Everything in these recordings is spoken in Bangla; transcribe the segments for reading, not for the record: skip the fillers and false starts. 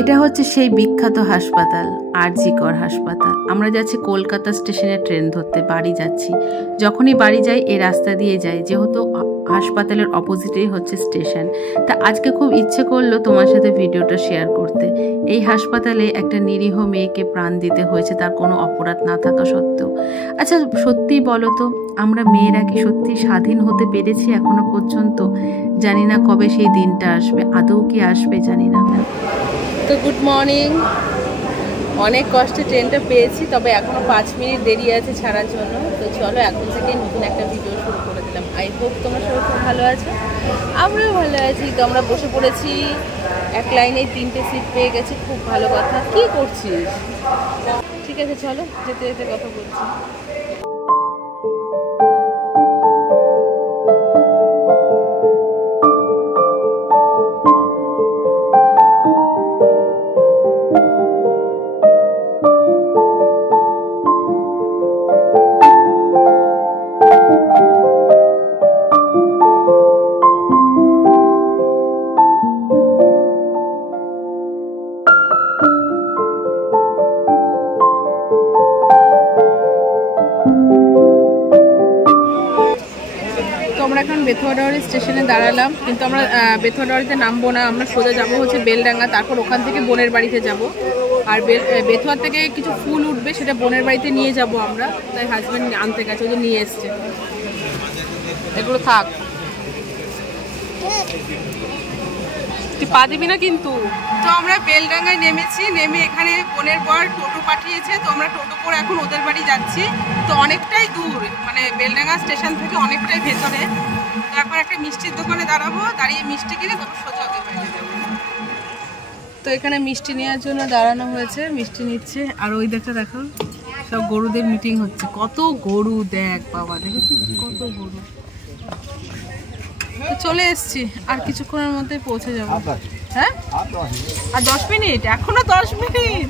এটা হচ্ছে সেই বিখ্যাত হাসপাতাল, আরজি কর হাসপাতাল। আমরা যাচ্ছি কলকাতা স্টেশনে ট্রেন ধরতে, বাড়ি যাচ্ছি। যখনই বাড়ি যাই এই রাস্তা দিয়ে যাই, যেহেতু হাসপাতালের অপোজিটেই হচ্ছে স্টেশন। তা আজকে খুব ইচ্ছে করলো তোমার সাথে ভিডিওটা শেয়ার করতে। এই হাসপাতালে একটা নিরীহ মেয়েকে প্রাণ দিতে হয়েছে, তার কোনো অপরাধ না থাকা সত্ত্বেও। আচ্ছা সত্যি বলো তো, আমরা মেয়েরা কি সত্যি স্বাধীন হতে পেরেছি এখনো পর্যন্ত? জানি না কবে সেই দিনটা আসবে, আদৌ কি আসবে জানি না। তো গুড মর্নিং, অনেক কষ্টে ট্রেনটা পেয়েছি, তবে এখনও 5 মিনিট দেরি আছে ছাড়ার জন্য। তো চলো এখন থেকে নতুন একটা ভিডিও শুরু করে দিলাম। আই হোপ তোমরা সবাই খুব ভালো আছো, আমরাও ভালো আছি। তো আমরা বসে পড়েছি, এক লাইনে 3টে সিট পেয়ে গেছি, খুব ভালো কথা। কি করছিস? ঠিক আছে চলো, যেতে যেতে কথা বলছি। আমরা এখন বেথুয়াডাওয়ারি স্টেশনে দাঁড়ালাম, কিন্তু আমরা বেথুয়াডাওয়ারিতে নামবো না, আমরা সোজা যাবো হচ্ছে বেলডাঙ্গা। তারপর ওখান থেকে বোনের বাড়িতে যাব। আর বেথুয়া থেকে কিছু ফুল উঠবে, সেটা বোনের বাড়িতে নিয়ে যাব আমরা। তাই হাজব্যান্ড আনতে গেছে, ওই যে নিয়ে এসছে। এগুলো থাক, তুই পা দিবি না কিন্তু। তো আমরা বেলডাঙ্গায় নেমেছি, নেমে এখানে বোনের বর টোটো পাঠিয়েছে। তো আমরা টোটো করে এখন ওদের বাড়ি যাচ্ছি। তো অনেকটাই দূর, মানে বেলডাঙ্গা স্টেশন থেকে অনেকটাই ভেতরে। তো এখন একটা মিষ্টির দোকানে দাঁড়াবো, দাঁড়িয়ে মিষ্টি কিনে তারপর সোজা ওদের বাড়িতে যাবো। তো এখানে মিষ্টি নেওয়ার জন্য দাঁড়ানো হয়েছে, মিষ্টি নিচ্ছে। আর ওই দেখো সব গরুদের মিটিং হচ্ছে। কত গরু দেখ বাবা, দেখেছিস কত গরু। তো চলে এসছি, আর কিছুক্ষণের মধ্যে পৌঁছে যাবো। হ্যাঁ আর 10 মিনিট, এখনো 10 মিনিট।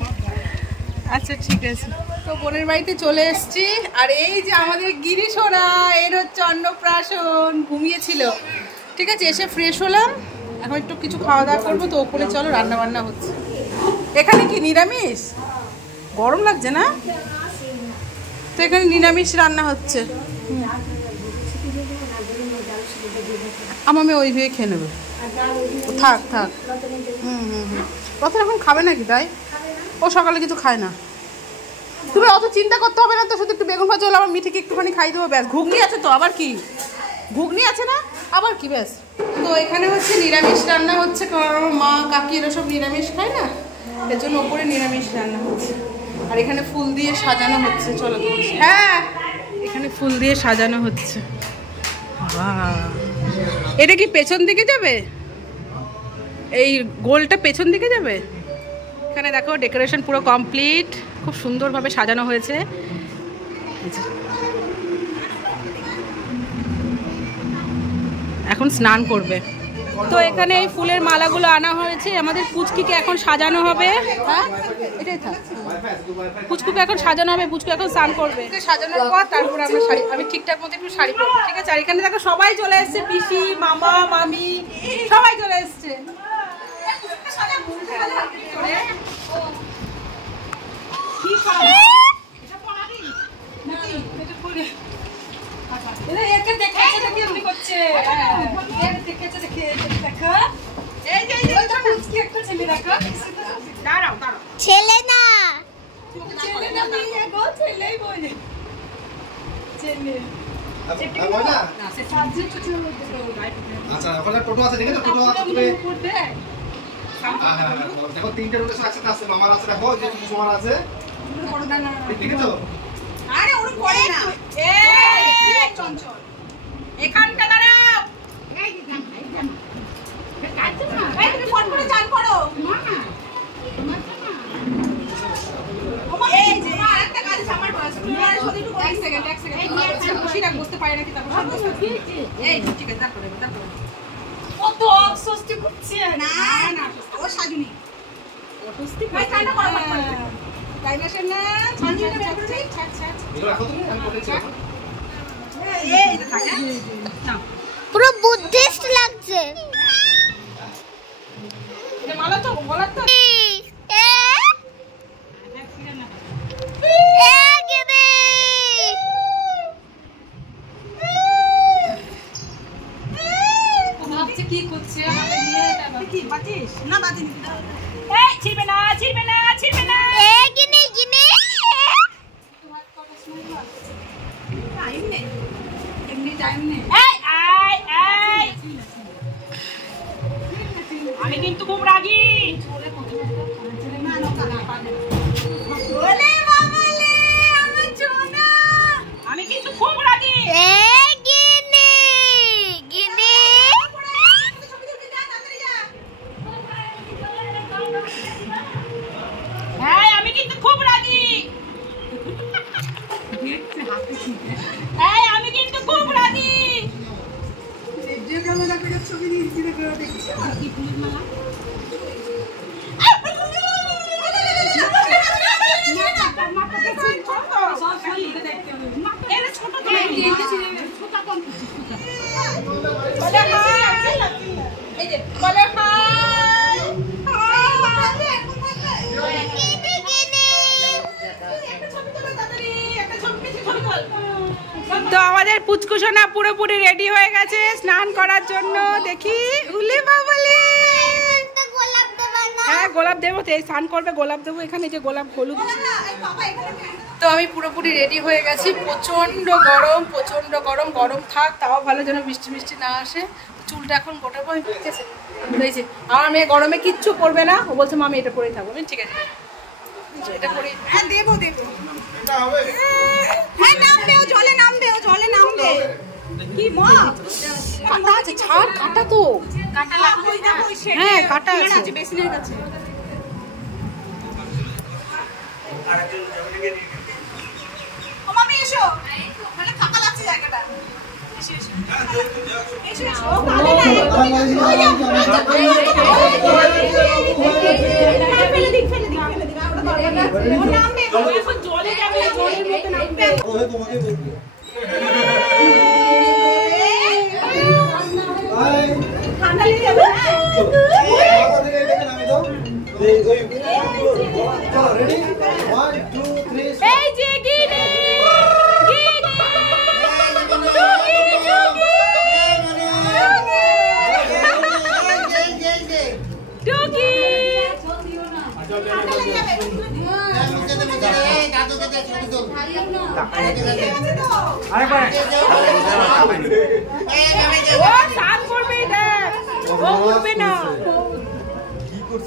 আচ্ছা ঠিক আছে। তো বোনের বাড়িতে চলে এসছি। আর এই যে আমাদের গিরি সোনা, এর হচ্ছে অন্নপ্রাশন, ঘুমিয়েছিল। ঠিক আছে, এসে ফ্রেশ হলাম, এখন একটু কিছু খাওয়া দাওয়া করবো। তো ওপরে চলো, রান্না বান্না হচ্ছে। এখানে কি নিরামিষ? গরম লাগছে না? তো এখানে নিরামিষ রান্না হচ্ছে। আমার মেয়ে ওই হয়ে খেয়ে নেবে। থাক থাক। প্রথমে এখন খাবে নাকি? তাই ও সকালে কিছু খায় না। তুমি অত চিন্তা করতে হবে না তো, শুধু একটু বেগুন ভাজা হলে আমার মিঠিকে একটুখানি খাই দেবো, ব্যাস। ঘুগনি আছে তো, আবার কি ঘুগনি আছে না, আবার কি, ব্যাস। তো এখানে হচ্ছে নিরামিষ রান্না হচ্ছে, কারণ মা কাকি এরা সব নিরামিষ খায় না, এর জন্য ওপরে নিরামিষ রান্না হচ্ছে। আর এখানে ফুল দিয়ে সাজানো হচ্ছে। চলো, হ্যাঁ এখানে ফুল দিয়ে সাজানো হচ্ছে। এটা কি পেছন দিকে যাবে? এই গোলটা পেছন দিকে যাবে? এখানে দেখো ডেকোরেশন পুরো কমপ্লিট, খুব সুন্দরভাবে সাজানো হয়েছে। এখন স্নান করবে। তো এখানে এই ফুলের মালাগুলো আনা হয়েছে, আমাদের পুচকিকে এখন সাজানো হবে। হ্যাঁ এটাই থাক, পুচকুকে এখন সাজানো হবে, পুচকু এখন স্নান করবে। সাজানোর পর তারপর আমরা শাড়ি, আমি ঠিকঠাক মতো একটু শাড়ি পরবো। ঠিক আছে। আর এখানে দেখো সবাই চলে এসছে, পিসি, মামা, মামি সবাই চলে এসছে। ছেলে না, আচ্ছা ওখানে টোটো আছে, ঠিক আছে? টোটো আছে, তুমি দেখো 3টে রুটে একসাথে আছে। মামার আছে, দেখো যে তোমার আছে, ঠিক আছে? আরে ওর করে না, এই চঞ্চল এখানটা দাঁড়াও। এই দিদাম কাটছ না, এই তুমি ফোন করে চান করো না না তোমার না। ওমা এই যে আরেকটা কাজ আছে আমার বয়স, তুমি আর শুধু একটু এক সেকেন্ড এই খুশিটা বুঝতে পারে নাকি তারপর সব বুঝতে এই ঠিক আছে তারপরে কত অস্বস্তি করছে। না না ও সাজুনি অস্বস্তি ভাই কাটা করো তাই না শোনা ছাড়ি না বের করে ছাড় এগুলো রাখো তুমি, আমি করেছি। এই এটা থাকে না, পুরো বুদ্ধিস্ট লাগছে। এটা মালা তো বলা তো বাজিস না বাজিনি এই ছিড়বে না ছিড়বে না ছিড়বে না এই গিনে গিনে টাইম নেই এমনি টাইম নেই এই আই আই আমি কিন্তু খুব রাগী ওলে মামালে আমার সোনা আমি কিন্তু খুব রাগী এই গিনে গিনে হ্যাঁ আমি কিন্তু খুব রাগী এই আমি কিন্তু খুব রাগী যে ক্যামেরা করে ছবি নিয়ে করে দেখছি আর কি ফুলের মালা তো আমাদের পুচকুসোনা পুরোপুরি রেডি হয়ে গেছে স্নান করার জন্য দেখি উলে বাবালে হ্যাঁ গোলাপ দেবো তো স্নান করবে গোলাপ দেবো এখানে যে গোলাপ হলুদ তো আমি পুরোপুরি রেডি হয়ে গেছি প্রচন্ড গরম গরম থাক তাও ভালো যেন বৃষ্টি মিষ্টি না আসে চুলটা এখন গোটাবো আমি ঠিক আছে হয়েছে আমার মেয়ে গরমে কিচ্ছু করবে না ও বলছে মামি এটা পরেই থাকবো ঠিক আছে এটা পরে হ্যাঁ দেবো হ্যাঁ নামবে ও জলে নামবে কি মা কাটা আছে ছাড় কাটা তো কাটা লাগবে হ্যাঁ কাটা আছে বেসিনের কাছে ও মামি এসো মানে ফাঁকা লাগছে জায়গাটা এসো এসো এসো ও কালে না ফেলে দিক ও নামবে এখন জলে যাবে জলের মধ্যে নামবে ও তোমাকে বলবে ঠান্ডা লেগে যাবে চলো রেডি 1 2 3 এই যে গিনি গিনি টুকি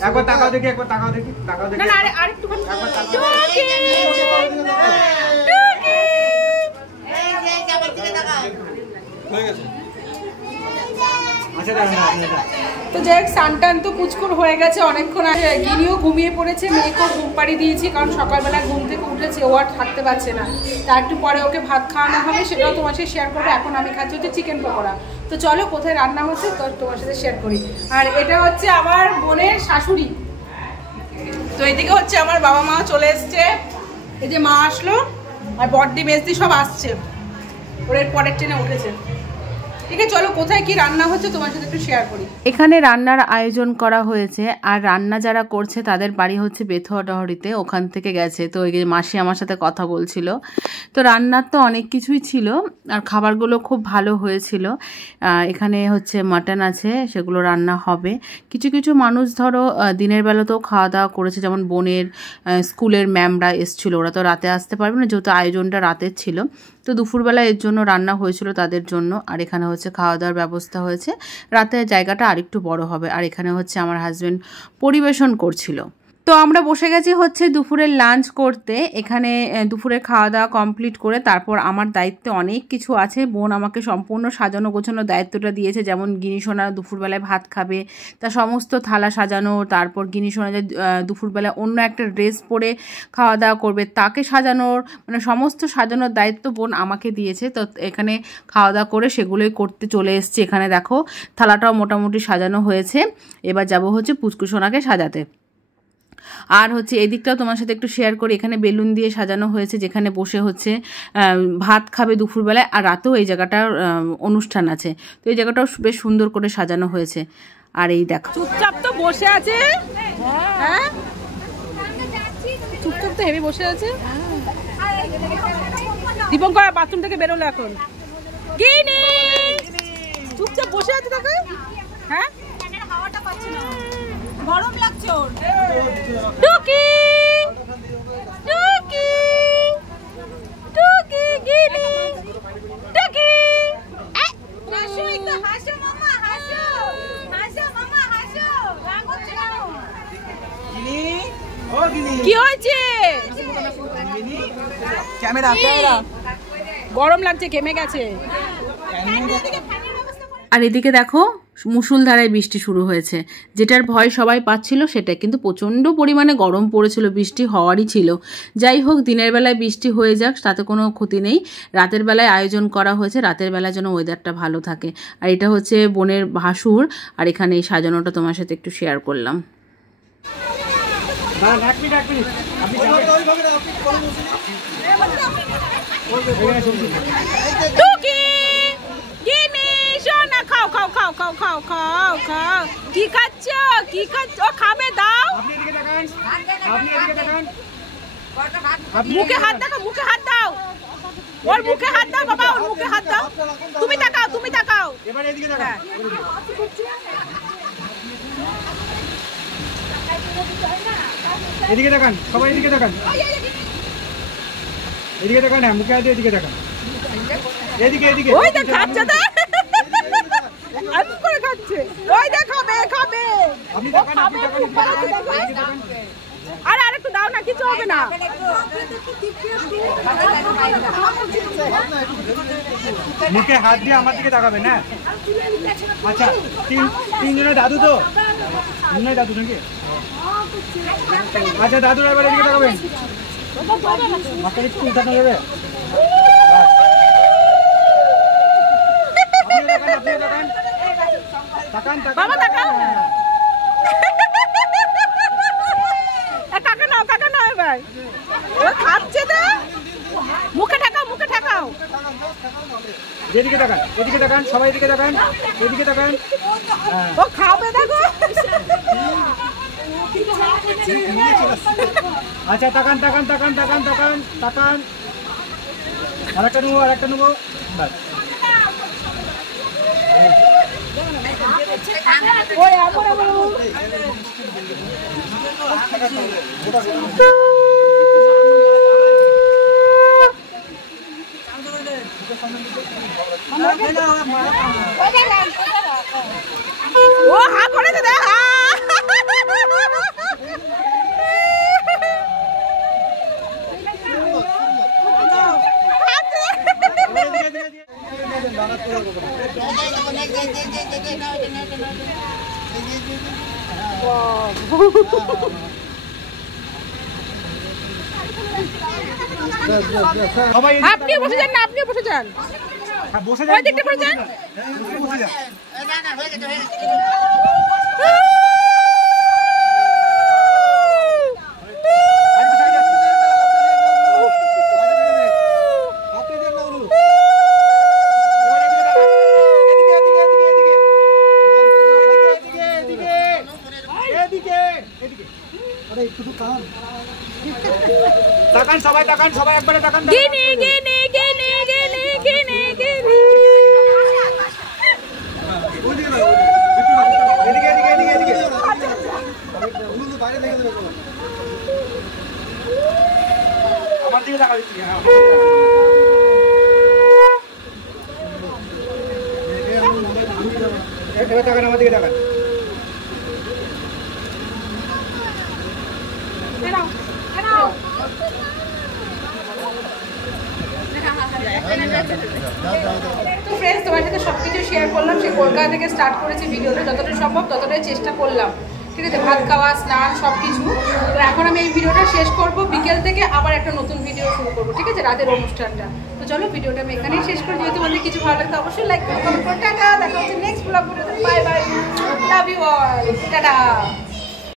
একবার তাকাও দেখি না না আরেকটু হয়ে গেছে তো যাই হোক সানটান তো পুচকুর হয়ে গেছে অনেকক্ষণ আগে গিনিও ঘুমিয়ে পড়েছে মেয়েকেও ঘুম পাড়িয়ে দিয়েছি কারণ সকালবেলা ঘুম থেকে উঠেছে ও আর থাকতে পারছে না তার একটু পরে ওকে ভাত খাওয়ানো হবে সেটাও তোমার সাথে শেয়ার করবো এখন আমি খাচ্ছি হচ্ছে চিকেন পকোড়া তো চলো কোথায় রান্না হচ্ছে তো তোমার সাথে শেয়ার করি আর এটা হচ্ছে আমার বোনের শাশুড়ি তো এদিকে হচ্ছে আমার বাবা মা চলে এসছে এই যে মা আসলো আর বড়দি মেজদি সব আসছে ওর পরের ট্রেনে উঠেছে ঠিক আছে চলো কোথায় কি রান্না হচ্ছে তোমার সাথে একটু শেয়ার করি এখানে রান্নার আয়োজন করা হয়েছে আর রান্না যারা করছে তাদের বাড়ি হচ্ছে বেথুয়া ডহরিতে ওখান থেকে গেছে তো ওই মাসি আমার সাথে কথা বলছিল তো রান্নার তো অনেক কিছুই ছিল আর খাবারগুলো খুব ভালো হয়েছিল এখানে হচ্ছে মাটন আছে সেগুলো রান্না হবে কিছু কিছু মানুষ ধরো দিনের বেলাতেও খাওয়া দাওয়া করেছে যেমন বোনের স্কুলের ম্যামরা এসছিল ওরা তো রাতে আসতে পারবে না যেহেতু আয়োজনটা রাতের ছিল তো দুপুরবেলা এর জন্য রান্না হয়েছিল তাদের জন্য আর এখানে হচ্ছে খাওয়া দাওয়ার ব্যবস্থা হয়েছে রাতে জায়গাটা আরেকটু বড় হবে আর এখানে হচ্ছে আমার হাজবেন্ড পরিবেশন করছিল তো আমরা বসে গেছি হচ্ছে দুপুরের লাঞ্চ করতে এখানে দুপুরে খাওয়া দাওয়া কমপ্লিট করে তারপর আমার দায়িত্বে অনেক কিছু আছে বোন আমাকে সম্পূর্ণ সাজানো গোছানো দায়িত্বটা দিয়েছে যেমন গিনিসোনা দুপুরবেলায় ভাত খাবে তা সমস্ত থালা সাজানো তারপর গিনিসোনা যে দুপুরবেলায় অন্য একটা ড্রেস পরে খাওয়া দাওয়া করবে তাকে সাজানোর মানে সমস্ত সাজানোর দায়িত্ব বোন আমাকে দিয়েছে তো এখানে খাওয়া দাওয়া করে সেগুলোই করতে চলে এসছে এখানে দেখো থালাটাও মোটামুটি সাজানো হয়েছে এবার যাব হচ্ছে পুচকুসোনাকে সাজাতে আর হচ্ছে এদিকটাও তোমার সাথে একটু শেয়ার করি এখানে বেলুন দিয়ে সাজানো হয়েছে যেখানে বসে হচ্ছে ভাত খাবে দুপুরবেলায় আর রাতেও এই জায়গাটার অনুষ্ঠান আছে তো এই জায়গাটাও বেশ সুন্দর করে সাজানো হয়েছে আর এই দেখো চুপচাপ তো বসে আছে হ্যাঁ চুপচাপ তো হেভি বসে আছে দীপঙ্কর বাথরুম থেকে বেরোলো এখন গিনি চুপচাপ বসে আছে দেখো হ্যাঁ হাওয়াটা পাচ্ছে না গরম লাগছে ওর। টুকি টুকি টুকি গিনি টুকি হাসো একটু, হাসো মামা, হাসো হাসো মামা, হাসো। রাগ হচ্ছে কেন? কি হয়েছে? ক্যামেরা ক্যামেরা গরম লাগছে, ঘেমে গেছে। আর এদিকে দেখো মুষলধারায় বৃষ্টি শুরু হয়েছে। যেটার ভয় সবাই পাচ্ছিল সেটা, কিন্তু প্রচণ্ড পরিমাণে গরম পড়েছিল, বৃষ্টি হওয়ারই ছিল। যাই হোক, দিনের বেলায় বৃষ্টি হয়ে যাক, তাতে কোনো ক্ষতি নেই। রাতের বেলায় আয়োজন করা হয়েছে, রাতের বেলায় যেন ওয়েদারটা ভালো থাকে। আর এটা হচ্ছে বোনের ভাসুর, আর এখানে এই সাজানোটা তোমার সাথে একটু শেয়ার করলাম। খাও খাও খাও খাও খাও খাও খাও। কি খাচ্ছ? কি খাচ্ছ? ও খাবে, দাও। মুখে হাত দেখো, মুখে হাত দাও। ওর মুখে হাত দাও বাবা, ওর মুখে হাত দাও। তুমি তাকাও, তুমি তাকাও। এবারে এদিকে তাকান। এদিকে তাকান, সবাই এদিকে তাকান। এদিকে তাকান, হ্যাঁ মুখে হাত দিয়ে এদিকে তাকান। এদিকে এদিকে। ওই দেখ খাচ্ছে তো। আমি করে খাচ্ছে। ওই দেখ খাবে, খাবে। আপনি তাকান, আপনি তাকান, এদিকে তাকান। আরে আরেকটু দাও না, কিছু হবে না। মুখে হাত দিয়ে আমার দিকে তাকাবেন, হ্যাঁ? আচ্ছা, তিনজনের দাদু তো? তিনজনের দাদু নাকি? আচ্ছা, দাদুর এবার এদিকে তাকাবেন। মাথার একটু উঠানো যাবে? আপনিও তাকান, তাকান, তাকান। বাবা তাকাও। কাকা নাও, কাকা নাও এবার। ও খাচ্ছে তো। মুখে ঠাকাও, মুখে ঠাকাও। এদিকে তাকান, এদিকে তাকান, সবাই এদিকে তাকান, এদিকে তাকান। ও খাবে দেখো। আচ্ছা, তাকান, তাকান, তাকান, তাকান, তাকান, তাকান। আরেকটা নেবো, আরেকটা নেবো। ওই আবার আবার ও হা করেছে দেখ। আপনিও বসে যান না, আপনিও বসে যান। বসে ওই দিকটা করে যান। তাকান সবাই, তাকান সবাই, একবারে তাকান। গিনি গিনি গিনি গিনি গিনি গিনি। এদিকে এদিকে এদিকে এদিকে। আমার দিকে তাকাবি। এবার তাকান, আমার দিকে তাকান। তো ফ্রেন্ডস, তোমার সাথে সব কিছু শেয়ার করলাম। সে কলকাতা থেকে স্টার্ট করেছি ভিডিওটা, যতটা সম্ভব ততটাই চেষ্টা করলাম। ঠিক আছে, ভাত খাওয়া, স্নান, সব কিছু। তো এখন আমি এই ভিডিওটা শেষ করব, বিকেল থেকে আবার একটা নতুন ভিডিও শুরু করবো। ঠিক আছে, রাতের অনুষ্ঠানটা। তো চলো ভিডিওটা আমি এখানেই শেষ করি। যদি তোমাদের কিছু ভালো লাগে অবশ্যই লাইক করো, কমেন্ট করো। টাটা, দেখা হচ্ছে নেক্সট ব্লগ ভিডিওতে। Bye bye, love you all, tata.